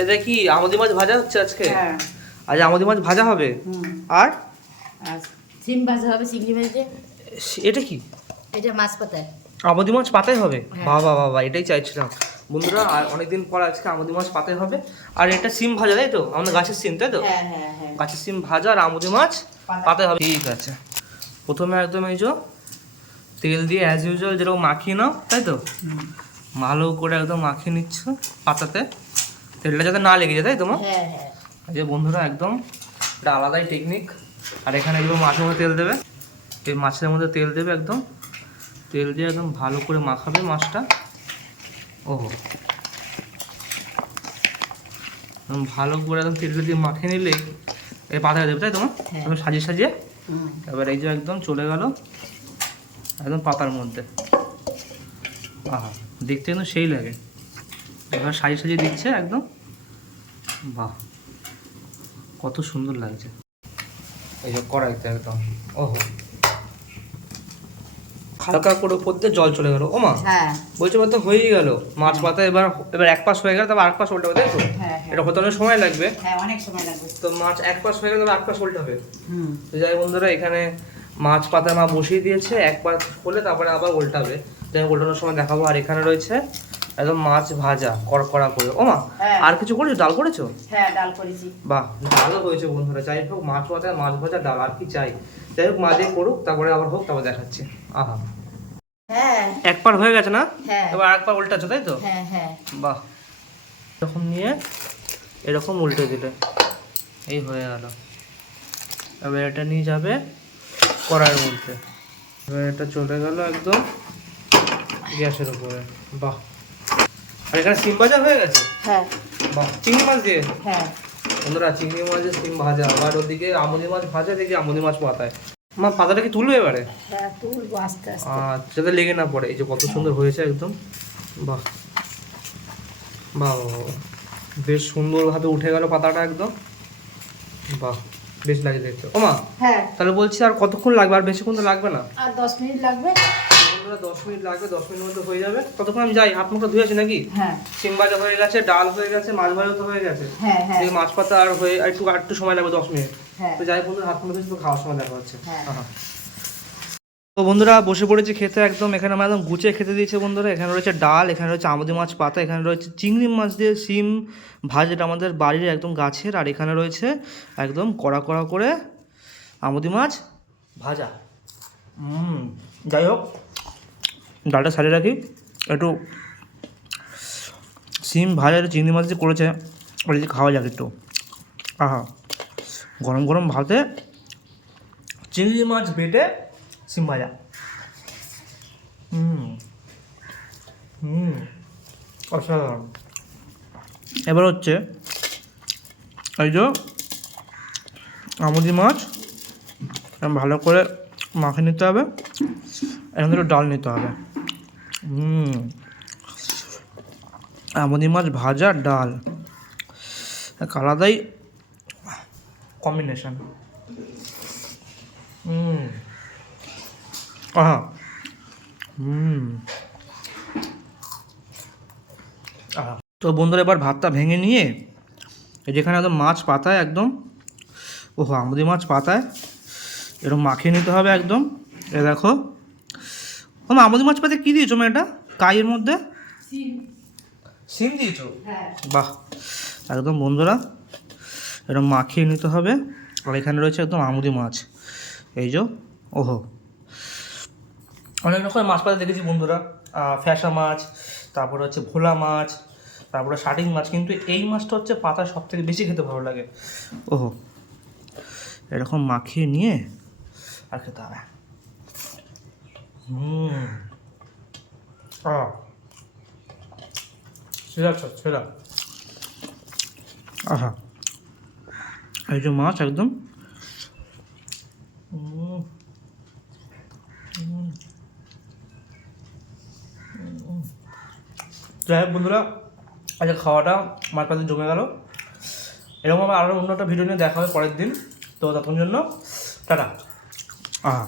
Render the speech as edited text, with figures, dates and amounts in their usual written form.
এটা কি আমুদি মাছ ভাজা হচ্ছে আজকে? আজ আমুদি মাছ ভাজা হবে। আর সিম ভাজা হবে, চিংড়ি ভেজে। এটা কি? এটা মাছ পাতায়, আমুদি মাছ পাতায় হবে। বাবা বাবা, এটাই চাইছিলাম বন্ধুরা। আর অনেকদিন পর আজকে আমুদি মাছ পাতায় হবে। আর এটা সিম ভাজা, তাই তো? আমাদের গাছের সিম, তাই তো? গাছের সিম ভাজা আর আমুদি মাছ পাতায় হবে। ঠিক আছে, প্রথমে একদম এই যে তেল দিয়ে অ্যাজ ইউজুয়াল যেরকম মাখিয়ে নাও, তাই তো? ভালো করে একদম মাখিয়ে নিচ্ছ পাতাতে, তেলটা যাতে না লেগে যায়, তাই তোমার? যে বন্ধুরা একদম এটা আলাদাই টেকনিক। আর এখানে একদম মাছের মধ্যে তেল দেবে, এই মাছের মধ্যে তেল দেবে, একদম তেল দিয়ে একদম ভালো করে মাখাবে মাছটা। ওহো, একদম ভালো করে একদম তেল দিয়ে মাখিয়ে নিলেই এই পাতায় দেবে, তাই তোমার? একদম সাজিয়ে সাজিয়ে। এবার এই যে একদম চলে গেল একদম পাতার মধ্যে। আহা, দেখতে কিন্তু সেই লাগে। এবার সাজিয়ে সাজিয়ে দিচ্ছে একদম। বাহ, কত সুন্দর লাগছে এই যে কড়াইতে একদম। ওহো, হালকা করে উপর দিয়ে জল চলে গেল। ওমা, বলছে তো হয়েই গেল মাছ পাতা। এবার এবার এক পাশ হয়ে গেল, তারপর আরেক পাশ উল্টাবে, তাই তো? এটা হতে অনেক সময় লাগবে। অনেক সময় লাগবে। তো মাছ এক পাশ হয়ে গেল, তারপর আরেক পাশ উল্টাবে। তো যাই বন্ধুরা, এখানে মাছ পাতা মা বসিয়ে দিয়েছে, এক পাশ হলে তারপরে আবার উল্টাবে। যাই উল্টানোর সময় দেখাবো। আর এখানে রয়েছে একদম মাছ ভাজা কড়কড়া করে। ওমা, আর কিছু করেছো? ডাল করেছো? হ্যাঁ, ডাল করেছি। বাহ, ডালও হয়েছে বন্ধুরা। যাই হোক, মাছ পাতা মাছ ভাজা ডাল, আর কি চাই? যাই হোক, মাঝে করুক, তারপরে আবার হোক, তারপর দেখাচ্ছি। আহা, এক পার হয়ে গেছে না? এবার আরেক পার উল্টাচ্ছ, তাই তো? বাহ, এরকম নিয়ে এরকম উল্টে দিলে এই হয়ে গেল। এবার এটা নিয়ে যাবে কড়াইয়ের মধ্যে। এবার এটা চলে গেল একদম গ্যাসের উপরে। বাহ, আর এখানে সিম ভাজা হয়ে গেছে। বাহ, চিংড়ি মাছ দিয়ে। বন্ধুরা, চিংড়ি মাছের সিম ভাজা, আবার ওদিকে আমুদি মাছ ভাজা, দেখি আমুদি মাছ পাতায়। মা, পাতাটা কি তুলবে এবারে? আচ্ছা, যাতে লেগে না পড়ে। এই যে কত সুন্দর হয়েছে একদম। বাহ বাহ, বেশ সুন্দরভাবে উঠে গেল পাতাটা একদম। বাহ, বেশ লাগে দেখতে। ওমা, তাহলে বলছি আর কতক্ষণ লাগবে? আর বেশিক্ষণ তো লাগবে না? আর 10 মিনিট লাগবে। 10 মিনিট লাগবে, 10 মিনিটের মধ্যে হয়ে যাবে। ততক্ষণ আমি যাই, হাত মুখটা ধুয়ে আসি নাকি? সিম ভাজা হয়ে গেছে, ডাল হয়ে গেছে, মাছ ভাজা তো হয়ে গেছে। এই মাছ পাতা আর হয়ে একটু সময় লাগবে, 10 মিনিট। তো যাই বন্ধুরা, হাত মুখ ধুয়ে খাওয়ার সময় দেখা হচ্ছে। তো বন্ধুরা, বসে পড়েছি খেতে একদম। এখানে আমার একদম গুছিয়ে খেতে দিয়েছে বন্ধুরা। এখানে রয়েছে ডাল, এখানে রয়েছে আমুদি মাছ পাতা, এখানে রয়েছে চিংড়ি মাছ দিয়ে সিম ভাজা, যেটা আমাদের বাড়ির একদম গাছের। আর এখানে রয়েছে একদম কড়া কড়া করে আমুদি মাছ ভাজা। যাই হোক, ডালটা সারিয়ে রাখি। একটু সিম ভাজা, চিংড়ি মাছ দিয়ে করেছে, ওটা দিয়ে খাওয়া যাক একটু। আহা, গরম গরম ভাতে চিংড়ি মাছ বেটে সিম ভাজা। অসাধারণ। এবার হচ্ছে এই যে আমুদি মাছ ভালো করে মাখিয়ে নিতে হবে। এখান থেকে ডাল নিতে হবে। আমুদি মাছ ভাজা ডাল, এক আলাদাই কম্বিনেশন। আহা, তো বন্ধুরা, এবার ভাতটা ভেঙে নিয়ে যেখানে একদম মাছ পাতায় একদম, ওহো, আমুদি মাছ পাতায় এরকম মাখিয়ে নিতে হবে একদম। এ দেখো, আমুদি মাছ পাতায় কী দিয়েছো? এটা কাইয়ের মধ্যে সিম দিয়েছো? বাহ, একদম বন্ধুরা এরকম মাখিয়ে নিতে হবে। আর এখানে রয়েছে একদম আমুদি মাছ, এই যে। ওহো, অনেক রকমের মাছ পাতা দেখেছি বন্ধুরা, ফ্যাসা মাছ, তারপরে হচ্ছে ভোলা মাছ, তারপরে শাটিং মাছ, কিন্তু এই মাছটা হচ্ছে পাতা সব থেকে বেশি খেতে ভালো লাগে। ওহো, এরকম মাখিয়ে নিয়ে আর খেতে হবে। সেরা। আহা, এই যে মাছ একদম। যাই হোক বন্ধুরা, আজকে খাওয়াটা মাছ পাতে জমে গেল। এরকম আবার আরও অন্য একটা ভিডিও নিয়ে দেখা হবে পরের দিন। তো তখন জন্য টাটা। আহা।